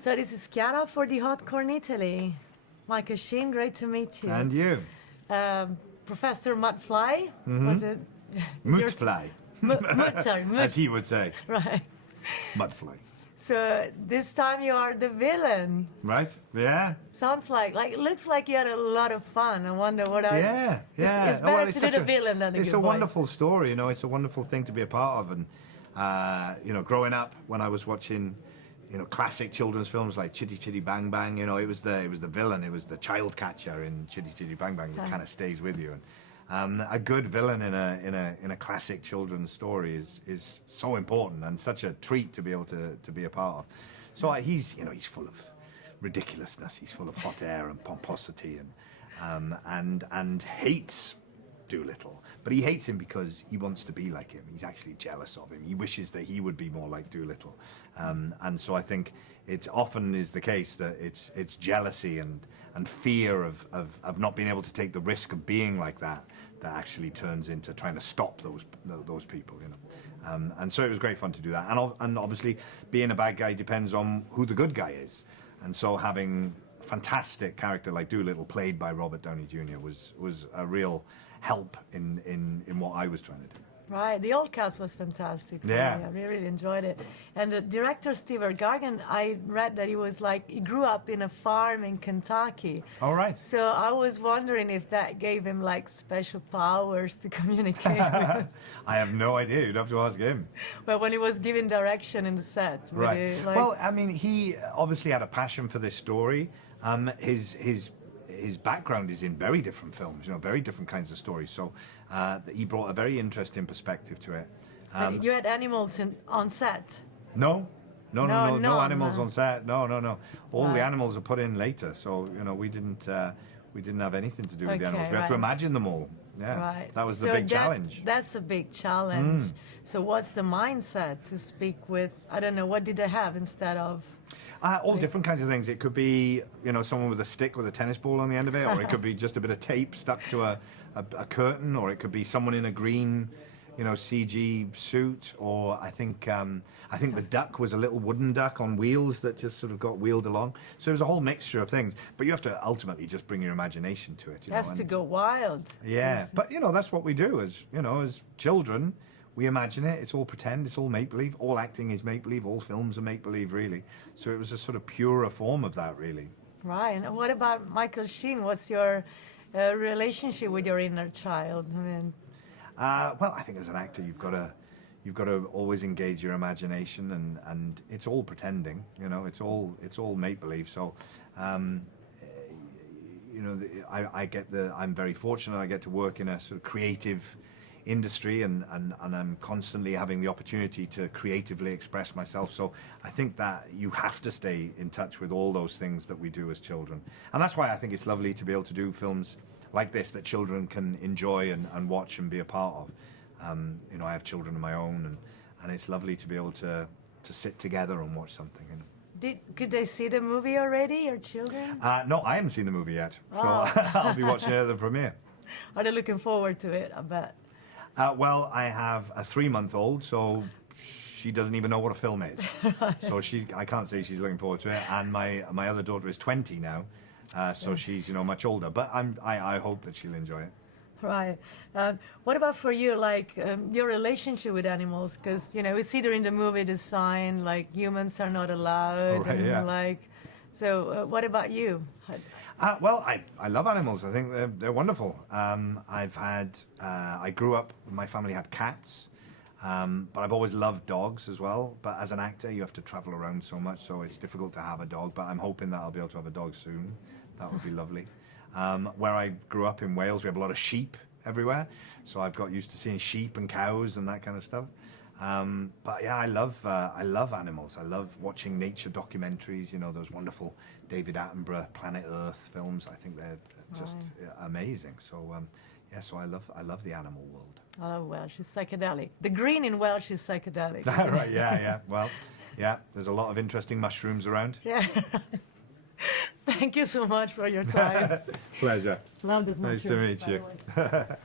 So this is Chiara for the Hot Meattelli. Michael Sheen, great to meet you. And you. Professor Meattelli, was it? Meattelli. Sorry, As he would say. Right. Meattelli. So this time you are the villain. Right? Yeah. Sounds like it looks like you had a lot of fun. I wonder what Yeah. It's better to do the villain than the good It's a boy. wonderful story, you know. It's a wonderful thing to be a part of. And, you know, growing up when I was watching, you know, classic children's films like Chitty Chitty Bang Bang, you know, it was the villain, it was the child catcher in Chitty Chitty Bang Bang that kind of stays with you. And a good villain in a classic children's story is so important and such a treat to be able to be a part of. So he's full of ridiculousness, he's full of hot air and pomposity and hates Dolittle, but he hates him because he wants to be like him. He's actually jealous of him. He wishes that he would be more like Dolittle, and so I think it's often is the case that it's jealousy and fear of not being able to take the risk of being like that actually turns into trying to stop those people, you know. And so it was great fun to do that. And obviously, being a bad guy depends on who the good guy is, and so having a fantastic character like Dolittle played by Robert Downey Jr. was a real help in what I was trying to do. Right, the old cast was fantastic. Yeah. I really enjoyed it. And the director, Steve Gargan, I read that he grew up in a farm in Kentucky. All right. So I was wondering if that gave him like special powers to communicate with. I have no idea. You'd have to ask him. Well, when he was giving direction in the set. Right. Really, Well, I mean, he obviously had a passion for this story. His background is in very different films, you know, very different kinds of stories. So he brought a very interesting perspective to it. you had animals on set. No animals no. on set. No. All the Right. animals are put in later. So you know, we didn't have anything to do with the Okay, animals. We had to right. imagine them all. Yeah, Right. that was So the big challenge. That's a big challenge. So what's the mindset to speak with, I don't know, what did they have instead of? All different kinds of things. It could be, you know, someone with a stick with a tennis ball on the end of it, or it could be just a bit of tape stuck to a curtain, or it could be someone in a green, you know, CG suit, or I think the duck was a little wooden duck on wheels that just sort of got wheeled along. So it was a whole mixture of things. But you have to ultimately just bring your imagination to it. It has to go wild. Yeah, but you know, that's what we do as children. We imagine it. It's all pretend. It's all make-believe. All acting is make-believe. All films are make-believe, really. So it was a sort of purer form of that, really. Right. And what about Michael Sheen? What's your relationship with your inner child? I mean, well, I think as an actor, you've got to always engage your imagination, and it's all pretending. You know, it's all make-believe. So. You know, I'm very fortunate. I get to work in a sort of creative industry, and I'm constantly having the opportunity to creatively express myself. So I think that you have to stay in touch with all those things that we do as children. And that's why I think it's lovely to be able to do films like this that children can enjoy and watch and be a part of. You know, I have children of my own, and it's lovely to be able to sit together and watch something. You know. Could they see the movie already, your children? No, I haven't seen the movie yet, so Oh. I'll be watching it at the premiere. Are they looking forward to it? I bet. Well, I have a 3-month-old, so she doesn't even know what a film is. So I can't say she's looking forward to it. And my other daughter is 20 now, so she's, you know, much older. But I hope that she'll enjoy it. Right. What about for you, like your relationship with animals? Because, you know, we see during the movie the sign, like humans are not allowed. Oh, right, and yeah. So what about you? Well, I love animals. I think they're wonderful. I grew up, my family had cats, but I've always loved dogs as well. But as an actor, you have to travel around so much, so it's difficult to have a dog. But I'm hoping that I'll be able to have a dog soon. That would be lovely. Where I grew up in Wales, we have a lot of sheep everywhere, so I've got used to seeing sheep and cows and that kind of stuff. But yeah, I love animals. I love watching nature documentaries. You know, those wonderful David Attenborough Planet Earth films. I think they're just amazing. So yeah, so I love the animal world. I love Welsh. It's psychedelic. The green in Welsh is psychedelic. Right? Yeah. Well, yeah. There's a lot of interesting mushrooms around. Yeah. Thank you so much for your time. Pleasure. Love this Nice to mushroom, meet by you. the way.